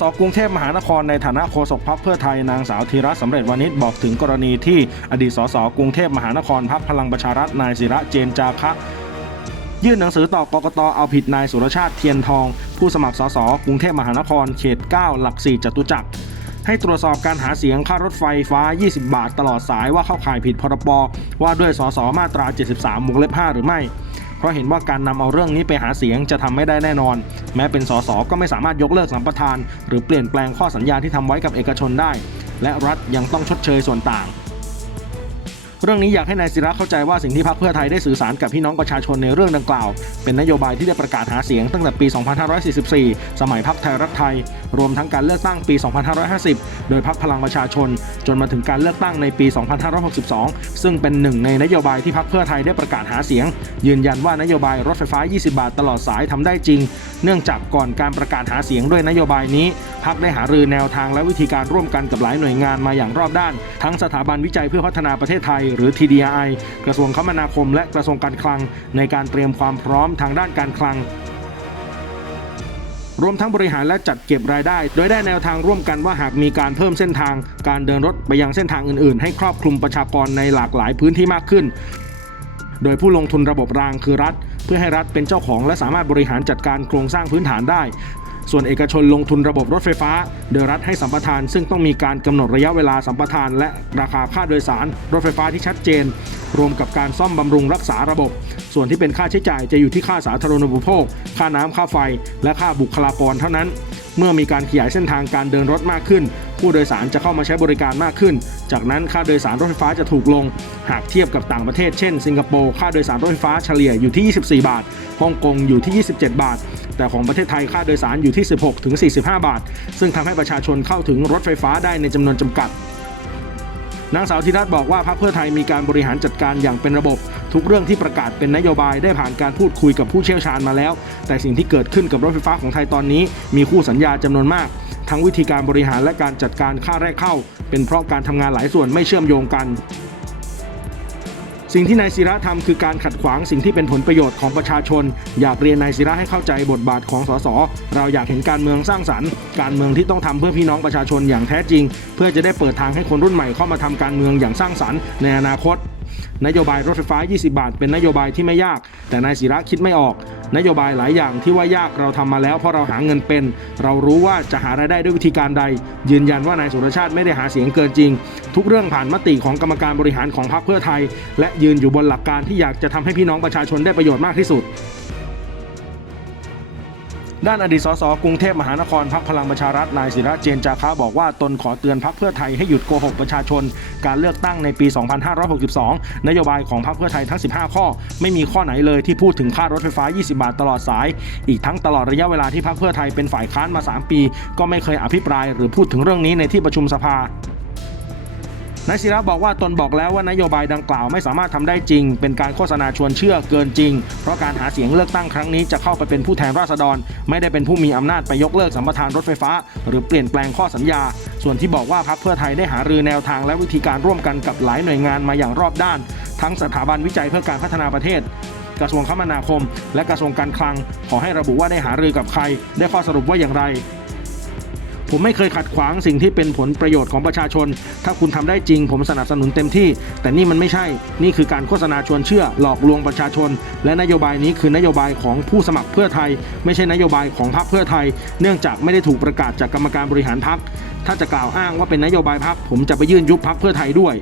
สกรุงเทพมหานครในฐานะโฆษกพรรคเพื่อไทยนางสาวธีระสำเร็จวานิชบอกถึงกรณีที่อดีตสสกรุงเทพมหานครพรรคพลังประชารัฐนายศิระเจนจาคะยื่นหนังสือต่อกกตเอาผิดนายสุรชาติเทียนทอง ผู้สมัครสสกรุงเทพมหานครเขต 9 หลัก 4จตุจักร ให้ตรวจสอบการหาเสียงค่ารถไฟฟ้า 20 บาทตลอดสายว่าเข้าข่ายผิดพรบว่าด้วยสสมาตรา 73วงเล็บ5หรือไม่ เพราะเห็นว่าการนำเอาเรื่องนี้ไปหาเสียงจะทำไม่ได้แน่นอน แม้เป็นสสก็ไม่สามารถยกเลิกสัมปทาน หรือเปลี่ยนแปลงข้อสัญญาที่ทำไว้กับเอกชนได้ และรัฐยังต้องชดเชยส่วนต่าง เรื่องนี้อยากให้นายศิระเข้าใจว่าสิ่งที่พรรคเพื่อไทยได้สื่อสารกับพี่น้องประชาชนในเรื่องดังกล่าว เป็นนโยบายที่ได้ประกาศหาเสียงตั้งแต่ปี 2544 สมัยพรรคไทยรักไทย รวมทั้งการเลือกตั้งปี 2550 โดยพรรคพลังประชาชน จนมาถึงการเลือกตั้งในปี 2562 ซึ่งเป็นหนึ่งในนโยบายที่พรรคเพื่อไทยได้ประกาศหาเสียง ยืนยันว่านโยบายรถไฟฟ้า 20 บาท ตลอดสายทำได้จริง เนื่องจากก่อนการประกาศหาเสียงด้วยนโยบายนี้พรรคได้หารือแนวทางและวิธีการร่วมกันกับหลายหน่วยงานมาอย่างรอบด้าน ทั้งสถาบันวิจัยเพื่อพัฒนาประเทศไทยหรือ TDI กระทรวงคมนาคม และกระทรวงการคลัง ในการเตรียมความพร้อมทางด้านการคลังรวมทั้งบริหารและจัดเก็บรายได้ โดยได้แนวทางร่วมกันว่าหากมีการเพิ่มเส้นทาง การเดินรถไปยังเส้นทางอื่นๆ ให้ครอบคลุมประชากรในหลากหลายพื้นที่มากขึ้น โดยผู้ลงทุนระบบรางคือรัฐ เพื่อให้รัฐเป็นเจ้าของและสามารถบริหารจัดการโครงสร้างพื้นฐานได้ ส่วนเอกชนลงทุนระบบรถไฟฟ้า โดยรัฐให้สัมปทาน ซึ่งต้องมีการกำหนดระยะเวลาสัมปทาน และราคาค่าโดยสาร รถไฟฟ้าที่ชัดเจน รวมกับการซ่อมบำรุงรักษาระบบ ส่วนที่เป็นค่าใช้จ่ายจะอยู่ที่ค่าสาธารณูปโภค ค่าน้ำค่าไฟ และค่าบุคลากรเท่านั้น เมื่อมีการขยายเส้นทางการเดินรถมากขึ้น ผู้โดยสารจะเข้ามาใช้บริการมากขึ้น จากนั้นค่าโดยสารรถไฟฟ้าจะถูกลง หากเทียบกับต่างประเทศเช่นสิงคโปร์ค่าโดยสารรถไฟฟ้าเฉลี่ยอยู่ที่ 24 บาทฮ่องกงอยู่ที่ 27 บาท แต่ของประเทศไทยค่าโดยสารอยู่ที่ 16 ถึง 45 บาท ซึ่งทำให้ประชาชนเข้าถึงรถไฟฟ้าได้ในจำนวนจำกัดนางสาวธีรัตน์บอกว่าพรรคเพื่อไทยมีการบริหารจัดการอย่างเป็นระบบ ทุกเรื่องที่ประกาศเป็นนโยบายได้ผ่านการพูดคุยกับผู้เชี่ยวชาญมาแล้ว แต่สิ่งที่เกิดขึ้นกับรถไฟฟ้าของไทยตอนนี้ มีคู่สัญญาจำนวนมาก ทั้งวิธีการบริหารและการจัดการค่าแรกเข้า เป็นเพราะการทำงานหลายส่วนไม่เชื่อมโยงกัน สิ่งที่นายศิระทำคือการขัดขวางสิ่งที่เป็นผลประโยชน์ของประชาชน อยากเรียนนายศิระให้เข้าใจบทบาทของสสเราอยากเห็นการเมืองสร้างสรรค์ การเมืองที่ต้องทำเพื่อพี่น้องประชาชนอย่างแท้จริง เพื่อจะได้เปิดทางให้คนรุ่นใหม่เข้ามาทำการเมืองอย่างสร้างสรรค์ในอนาคต นโยบายรถไฟฟ้า 20 บาท เป็นนโยบายที่ไม่ยาก แต่นายศิระคิดไม่ออก นโยบายหลายอย่างที่ว่ายากเราทำมาแล้วเพราะเราหาเงินเป็น เรารู้ว่าจะหารายได้ด้วยวิธีการใด ยืนยันว่านายสุรชาติไม่ได้หาเสียงเกินจริง ทุกเรื่องผ่านมติของกรรมการบริหารของพรรคเพื่อไทย และยืนอยู่บนหลักการที่อยากจะทำให้พี่น้องประชาชนได้ประโยชน์มากที่สุด ด้านอดีตสสกรุงเทพมหานครพักพลังประชารัฐนายศิระเจนจาคะบอกว่าตนขอเตือนพักเพื่อไทยให้หยุดโกหกประชาชน การเลือกตั้งในปี 2562 นโยบายของพักเพื่อไทยทั้ง 15 ข้อ ไม่มีข้อไหนเลยที่พูดถึงค่ารถไฟฟ้า 20 บาทตลอดสาย อีกทั้งตลอดระยะเวลาที่พักเพื่อไทยเป็นฝ่ายค้านมา 3 ปี ก็ไม่เคยอภิปราย หรือพูดถึงเรื่องนี้ในที่ประชุมสภา นายศิระบอกว่าตนบอกแล้วว่านโยบายดังกล่าวไม่สามารถทำได้จริง เป็นการโฆษณาชวนเชื่อเกินจริง เพราะการหาเสียงเลือกตั้งครั้งนี้จะเข้าไปเป็นผู้แทนราษฎร ไม่ได้เป็นผู้มีอำนาจไปยกเลิกสัมปทานรถไฟฟ้า หรือเปลี่ยนแปลงข้อสัญญา ส่วนที่บอกว่าพรรคเพื่อไทยได้หารือแนวทางและวิธีการร่วมกันกับหลายหน่วยงานมาอย่างรอบด้าน ทั้งสถาบันวิจัยเพื่อการพัฒนาประเทศกระทรวงคมนาคม และกระทรวงการคลัง ขอให้ระบุว่าได้หารือกับใคร ได้ข้อสรุปว่าอย่างไร ผมไม่เคยขัดขวางสิ่งที่เป็นผลประโยชน์ของประชาชน ถ้าคุณทำได้จริง ผมสนับสนุนเต็มที่ แต่นี่มันไม่ใช่ นี่คือการโฆษณาชวนเชื่อ หลอกลวงประชาชน และนโยบายนี้คือนโยบายของผู้สมัครเพื่อไทย ไม่ใช่นโยบายของพรรคเพื่อไทย เนื่องจากไม่ได้ถูกประกาศจากกรรมการบริหารพรรคถ้าจะกล่าวอ้างว่าเป็นนโยบายพรรคผมจะไปยื่นยุบพรรคเพื่อไทยด้วย